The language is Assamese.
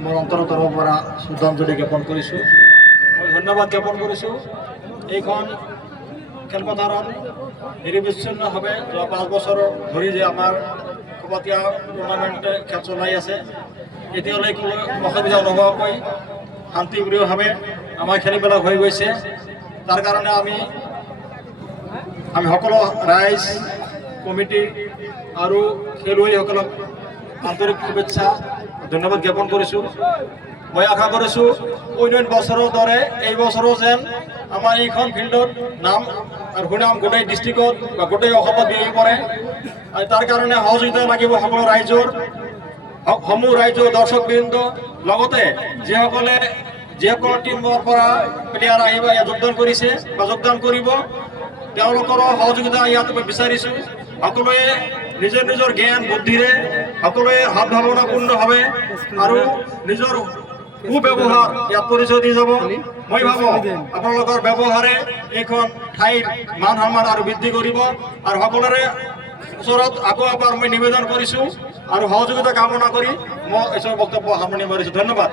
মোৰ অন্তৰৰ পৰা শ্ৰদ্ধাঞ্জলি জ্ঞাপন কৰিছোঁ, মই ধন্যবাদ জ্ঞাপন কৰিছোঁ। এইখন খেলপথাৰত নিৰবিচ্ছিন্নভাৱে যোৱা 5 বছৰ ধৰি যে আমাৰ কবাতিয়া টুৰ্ণামেণ্টে খেল চলাই আছে, এতিয়ালৈ কোনো অসুবিধা নোহোৱাকৈ শান্তিপ্ৰিয়ভাৱে আমাৰ খেলবিলাক হৈ গৈছে। তাৰ কাৰণে আমি সকলো ৰাইজ, কমিটি আৰু খেলুৱৈসকলক আন্তৰিক শুভেচ্ছা ধন্যবাদ জ্ঞাপন কৰিছোঁ। মই আশা কৰিছোঁ অন্য বছৰৰ দৰে এই বছৰো যেন আমাৰ এইখন ফিল্ডত নাম আৰু সুনাম গোটেই ডিষ্ট্ৰিক্টত বা গোটেই অসমত বিয়পি পৰে। আৰু তাৰ কাৰণে সহযোগিতা লাগিব সকলো ৰাইজৰ, সমূহ ৰাইজৰ দৰ্শকবৃন্দ, লগতে যিসকল টিমৰ পৰা প্লেয়াৰ আহিব যোগদান কৰিছে বা যোগদান কৰিব, তেওঁলোকৰো সহযোগিতা ইয়াত মই বিচাৰিছোঁ। সকলোৱে নিজৰ নিজৰ জ্ঞান বুদ্ধিৰে সকলোৱে সদ্ভাৱনাপূৰ্ণভাৱে আৰু নিজৰ সুব্যৱহাৰ ইয়াত পৰিচয় দি যাব। মই ভাবোঁ আপোনালোকৰ ব্যৱহাৰে এইখন ঠাইৰ মান সন্মান আৰু বৃদ্ধি কৰিব। আৰু সকলোৰে ওচৰত আকৌ এবাৰ মই নিবেদন কৰিছোঁ আৰু সহযোগিতা কামনা কৰি মই এই বক্তব্য সামৰণি মাৰিছোঁ। ধন্যবাদ।